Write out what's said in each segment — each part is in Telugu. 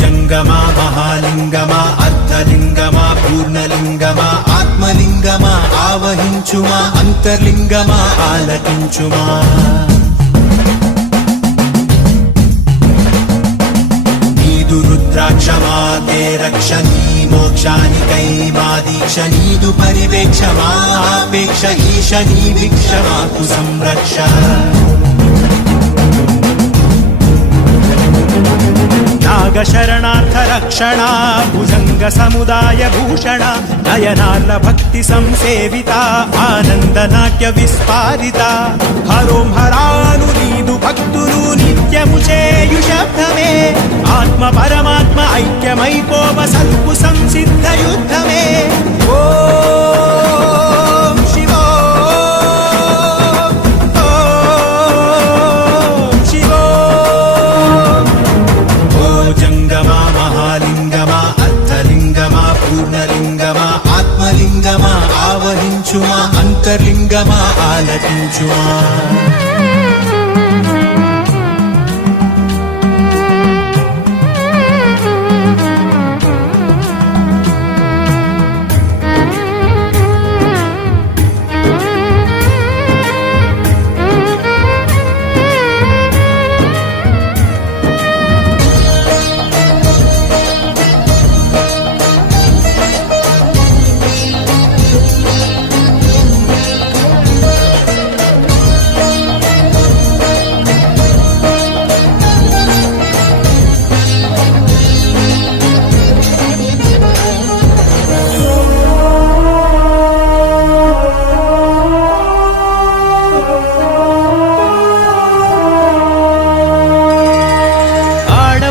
జంగమా మహాలింగమా అర్ధలింగమా పూర్ణలింగమా ఆత్మలింగమా ఆవహించుమా అంతర్లింగమా ఆలకించుమా నీదు రుద్రాక్షమా తే రక్ష నీ మోక్షానికై మా దీక్ష నీదు పరివేక్ష మా ఆపేక్ష ఈశ నీ భిక్ష మాకు సంరక్ష నాగశరణార్థ రక్షణ భుజంగ సముదాయ భూషణ నయనార్ల భక్తి సంసేవిత ఆనంద నాట్య విస్పారిత హరోం హరాను నీదు భక్తులు నిత్యము చేయు శబ్దమే ఆత్మ పరమాత్మ ఐక్యమైపోవ సల్పు సంసిద్ధ యుద్ధమే ఓం శివో జంగమా మహాలింగమా అర్ధలింగమా పూర్ణలింగమా ఆత్మలింగమా ఆవహించుమా అంతర్లింగమా ఆలకించుమా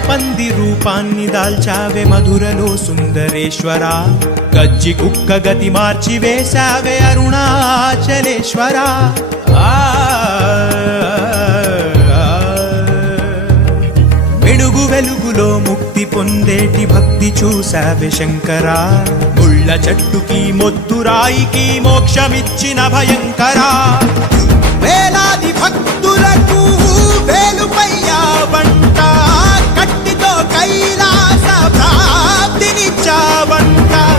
పంది రూపాన్ని దాల్చావే మధురలో సుందరేశ్వరా గజ్జి కుక్క గతి మార్చి వేశావే అరుణాచలేశ్వరా వెలుగు వెలుగులో ముక్తి పొందేటి భక్తి చూశావే శంకరా ముళ్ళ చెట్టుకి మొద్దురాయికి మోక్షమిచ్చిన భయంకరా వేలాది భక్తులకు వేలుపయ్యా వంట కట్టితో కైలాస ప్రాప్తినిచ్చావంట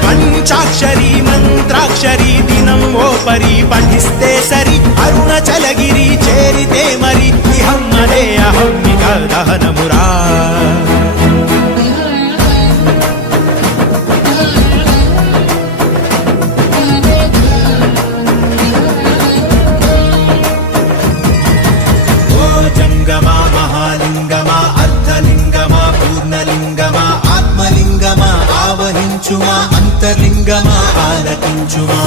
పంచాక్షరి మంత్రాక్షరి దినం ఓ పరి పఠిస్తే సరి అరుణాచలగిరి చేరితే మరి ఇహం అనే అహం ఇక దహనమురా జంగమా మహాలింగమా అర్ధలింగమా పూర్ణలింగమా ఆత్మలింగమా ఆవహించుమా అంతర్లింగమా ఆలకించుమా